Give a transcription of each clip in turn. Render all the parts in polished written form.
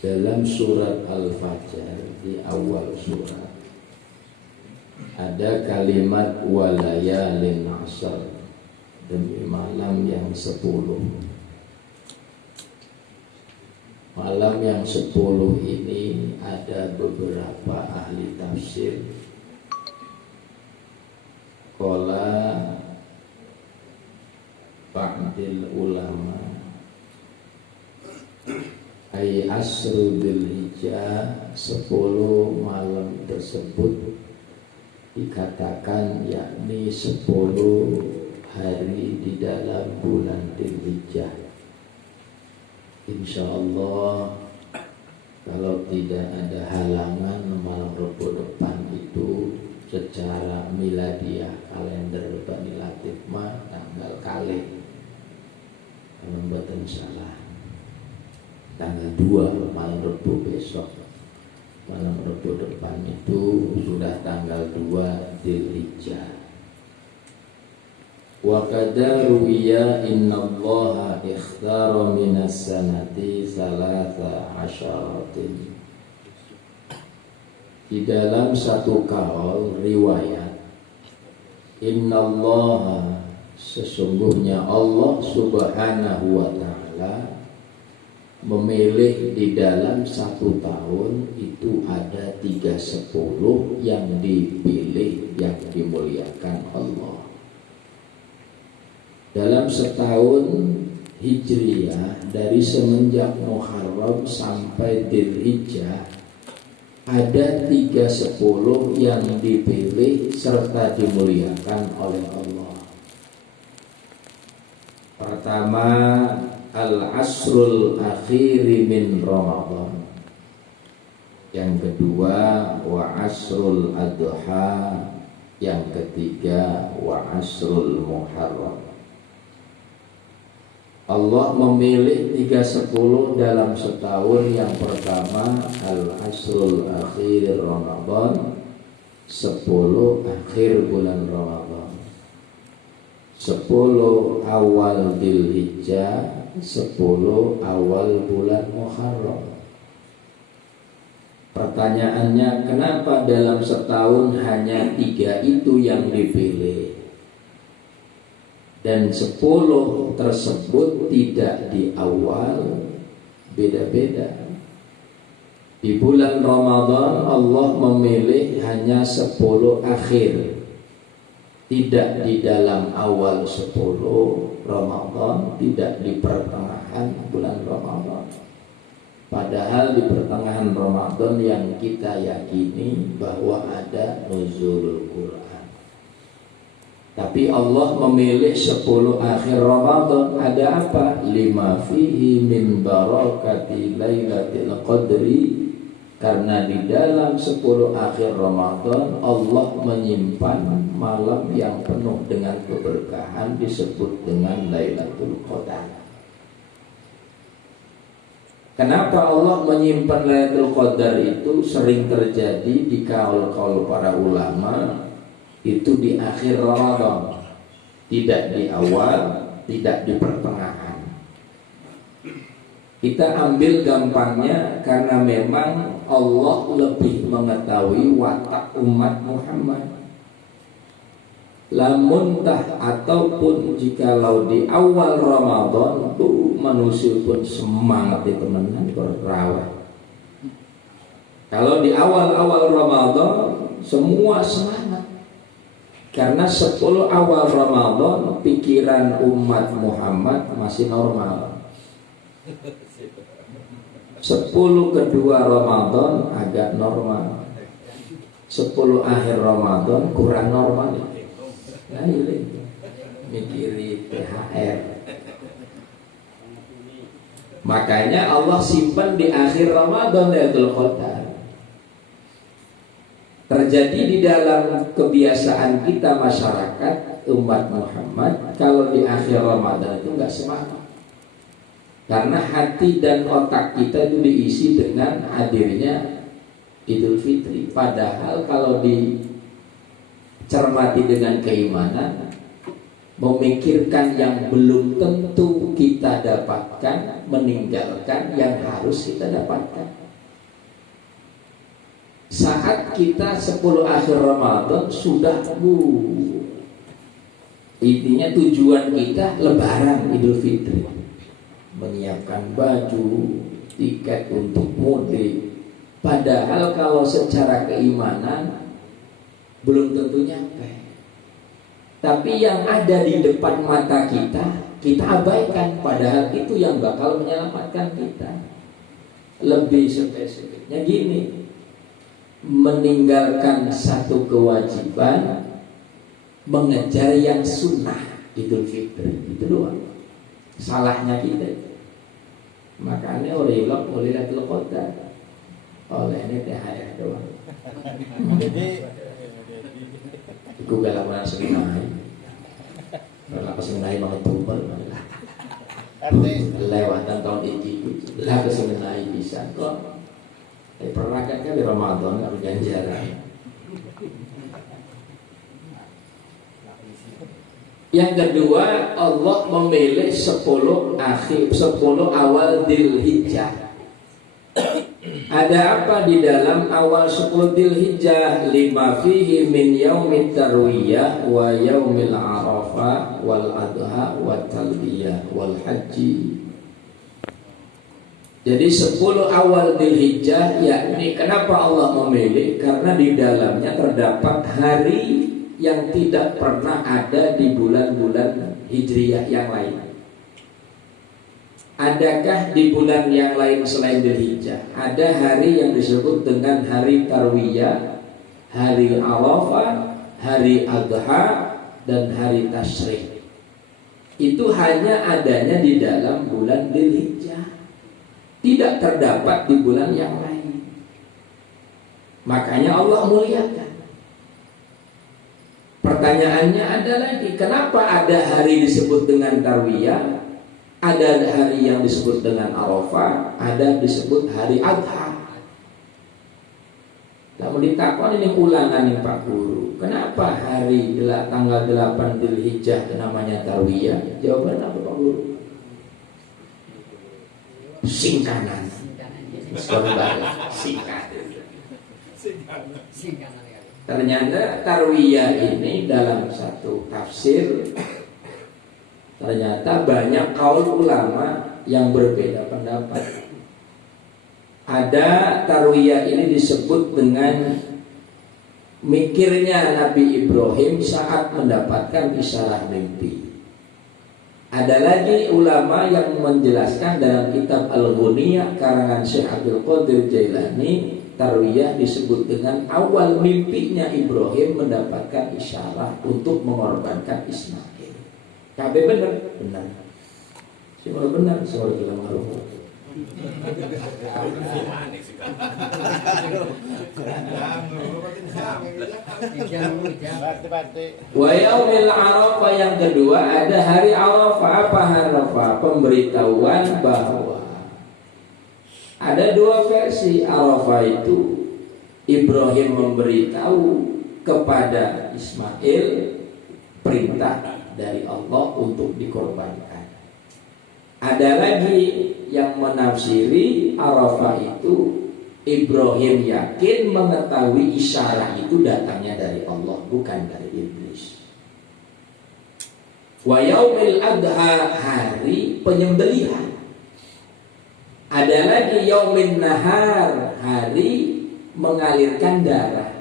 Dalam surat Al-Fajr di awal surat ada kalimat walayalin ashr, demi malam yang 10. Malam yang 10 ini ada beberapa ahli tafsir qala ba'dil ulama ay asru dzulhijjah, 10 malam tersebut dikatakan yakni 10 hari di dalam bulan Dzulhijjah. Insyaallah kalau tidak ada halangan malam Rabu depan itu secara miladiah kalender Bani Latif mah tanggal kalih kalau mboten salah tanggal 2 malam Rabu besok. Malam Rabu depan itu sudah tanggal 2 Dzulhijjah. Wa qad ruwiya innallaha ikhtara minas sanati salasa asyaratin. Di dalam satu kaul riwayat, innallaha, sesungguhnya Allah subhanahu wa ta'ala memilih di dalam satu tahun itu ada 3/10 yang dipilih, yang dimuliakan Allah. Dalam setahun Hijriyah dari semenjak Muharram sampai Dzulhijjah ada 3/10 yang dipilih serta dimuliakan oleh Allah. Pertama, al-asrul akhiri min Ramadan. Yang kedua, wa asrul adha. Yang ketiga, wa asrul muharram. Allah memilih 3/10 dalam setahun. Yang pertama al-asrul akhir Ramadan, 10 akhir bulan Ramadan, 10 awal Dzulhijjah, 10 awal bulan Muharram. Pertanyaannya, kenapa dalam setahun hanya 3 itu yang dipilih dan 10 tersebut tidak di awal? Beda-beda. Di bulan Ramadan Allah memilih hanya 10 akhir, tidak di dalam awal 10 Ramadan, tidak di pertengahan bulan Ramadan. Padahal di pertengahan Ramadan yang kita yakini bahwa ada nuzulul Quran. Tapi Allah memilih 10 akhir Ramadan. Ada apa? Lima fihi min barakati lailatul qadri. Karena di dalam 10 akhir Ramadan Allah menyimpan malam yang penuh dengan keberkahan, disebut dengan Lailatul Qadar. Kenapa Allah menyimpan Lailatul Qadar itu? Sering terjadi di kaul-kaul para ulama, itu di akhir Ramadan, tidak di awal, tidak di pertengahan. Kita ambil gampangnya karena memang Allah lebih mengetahui watak umat Muhammad. Lamun tah ataupun jikalau di awal Ramadan tuh manusia pun semangat di temenan berrawat. Kalau di awal-awal Ramadan semua semangat. Karena 10 awal Ramadan pikiran umat Muhammad masih normal. 10 kedua Ramadan agak normal. 10 akhir Ramadan kurang normal. Nah ini mikiri THR. Makanya Allah simpan di akhir Ramadan Lailatul Qadar. Terjadi di dalam kebiasaan kita masyarakat umat Muhammad, kalau di akhir Ramadan itu enggak semangat. Karena hati dan otak kita itu diisi dengan hadirnya Idul Fitri. Padahal kalau dicermati dengan keimanan, memikirkan yang belum tentu kita dapatkan, meninggalkan yang harus kita dapatkan. Saat kita 10 akhir Ramadan sudah intinya tujuan kita Lebaran Idul Fitri, menyiapkan baju, tiket untuk mudik. Padahal kalau secara keimanan belum tentu nyampe. Tapi yang ada di depan mata kita abaikan. Padahal itu yang bakal menyelamatkan kita. Lebih spesifiknya gini, meninggalkan satu kewajiban, mengejar yang sunnah Idul Fitri, itu doang salahnya kita. Makanya urilok ulilatul qadar, oleh ini THR doang. Iku galaman seminai, kalau seminai banget tumpel, lewatan tahun ini, lah seminai bisa kok. Pernah kan di Ramadan nggak berganjaran. Yang kedua, Allah memilih 10 awal Dzulhijjah. Ada apa di dalam awal 10 Dzulhijjah? Lima fihi min yaumit tarwiyah wa yaumil arafah wal adha wa talbiyah wal haji. Jadi 10 awal Dzulhijjah, yakni kenapa Allah memilih? Karena di dalamnya terdapat hari yang tidak pernah ada di bulan-bulan Hijriyah yang lain. Adakah di bulan yang lain selain Dzulhijjah? Ada hari yang disebut dengan hari Tarwiyah, hari Arafah, hari Adha, dan hari Tasyrik. Itu hanya adanya di dalam bulan Dzulhijjah, tidak terdapat di bulan yang lain. Makanya Allah muliakan. Pertanyaannya ada lagi, kenapa ada hari disebut dengan Tarwiyah, ada hari yang disebut dengan Arafah, ada disebut hari Adha? Lalu ditakon ini ulangan nih Pak Guru, kenapa hari tanggal 8 Dzulhijjah namanya Tarwiyah? Jawaban apa Pak Guru? Singkanan. Singkanan. Ternyata Tarwiyah ini dalam satu tafsir, ternyata banyak kaul ulama yang berbeda pendapat. Ada Tarwiyah ini disebut dengan mikirnya Nabi Ibrahim saat mendapatkan isyarat mimpi. Ada lagi ulama yang menjelaskan dalam kitab Al-Ghuniyah karangan Syekh Abdul Qadir Jailani, Tarwiyah disebut dengan awal mimpinya Ibrahim mendapatkan isyarat untuk mengorbankan Ismail. Kabeh benar? Benar. Semua benar, semua bilang maruf. Wa yaumil Arafah, yang kedua ada hari Arafah. Apa Arafah? Pemberitahuan bahwa ada dua versi Arafah itu. Ibrahim memberitahu kepada Ismail perintah dari Allah untuk dikorbankan. Ada lagi yang menafsiri Arafah itu Ibrahim yakin mengetahui isyarat itu datangnya dari Allah, bukan dari iblis. Wa yaumil adha, hari penyembelihan. Ada lagi yaumin nahar, hari mengalirkan darah.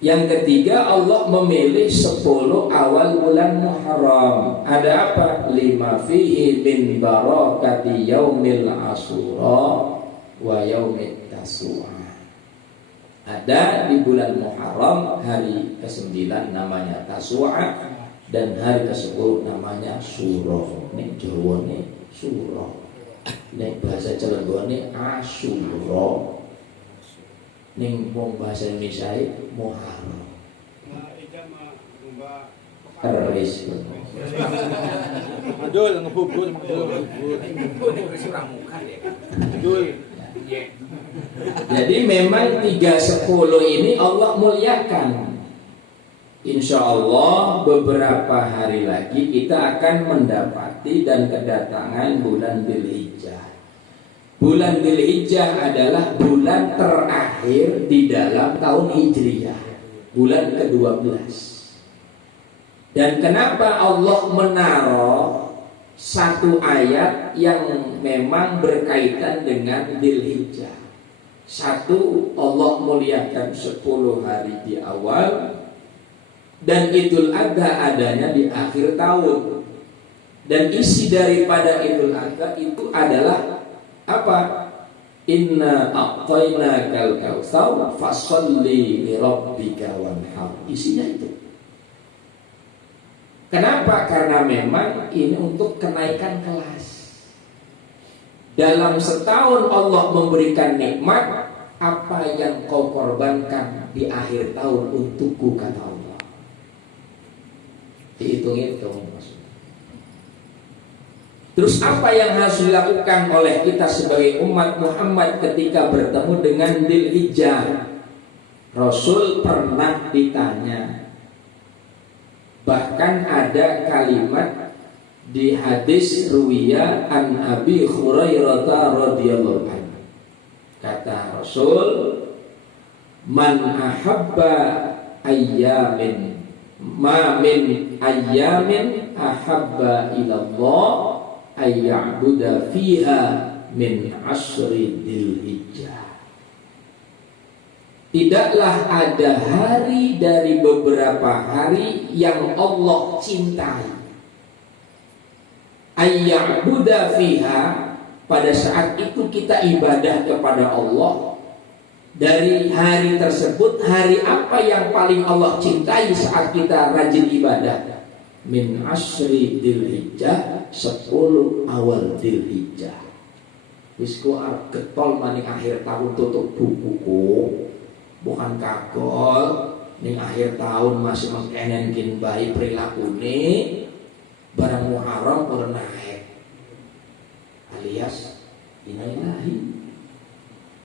Yang ketiga, Allah memilih 10 awal bulan Muharram. Ada apa? Lima fihi min barakati yaumil Asyura wa yaumit Tasu'a. Ada di bulan Muharram hari ke-9 namanya Tasu'a, dan hari ke-10 namanya Suro. Nek Jawa nih Suro, nek bahasa Cilegon nih Asyura, ning wong bahasa Indonesia Muharram. Keris. Dul ngebubul Jadi memang 310 ini Allah muliakan. Insya Allah beberapa hari lagi kita akan mendapati dan kedatangan bulan Dzulhijjah. Bulan Dzulhijjah adalah bulan terakhir di dalam tahun Hijriyah, bulan ke-12. Dan kenapa Allah menaruh satu ayat yang memang berkaitan dengan Dzulhijjah? Satu, Allah muliakan 10 hari di awal, dan Idul Adha adanya di akhir tahun. Dan isi daripada Idul Adha itu adalah apa? Inna a'tainakal kautsar fasholli li rabbika wanhar. Isinya itu. Kenapa? Karena memang ini untuk kenaikan kelas. Dalam setahun Allah memberikan nikmat. Apa yang kau korbankan di akhir tahun untukku, kata Allah. Dihitung-hitung. Terus apa yang harus dilakukan oleh kita sebagai umat Muhammad ketika bertemu dengan Dzulhijjah? Rasul pernah ditanya, bahkan ada kalimat di hadis ruwiyah an Abi Hurairah radhiyallahu anhu. Kata Rasul, man ahabba ayyamin ma min ayyamin ahabba ilallah ayya'buda fiha min asri Dzulhijjah. Tidaklah ada hari dari beberapa hari yang Allah cintai. Ayya'buda fiha, pada saat itu kita ibadah kepada Allah. Dari hari tersebut, hari apa yang paling Allah cintai saat kita rajin ibadah? Min asri Dzulhijjah, 10 awal Dzulhijjah. Wis ku arep getol maning akhir tahun tutup bukuku, bukan kagol ning akhir tahun masih mengkenenkin bayi perilakune, barang Muharram ora naik. Alias innalillahi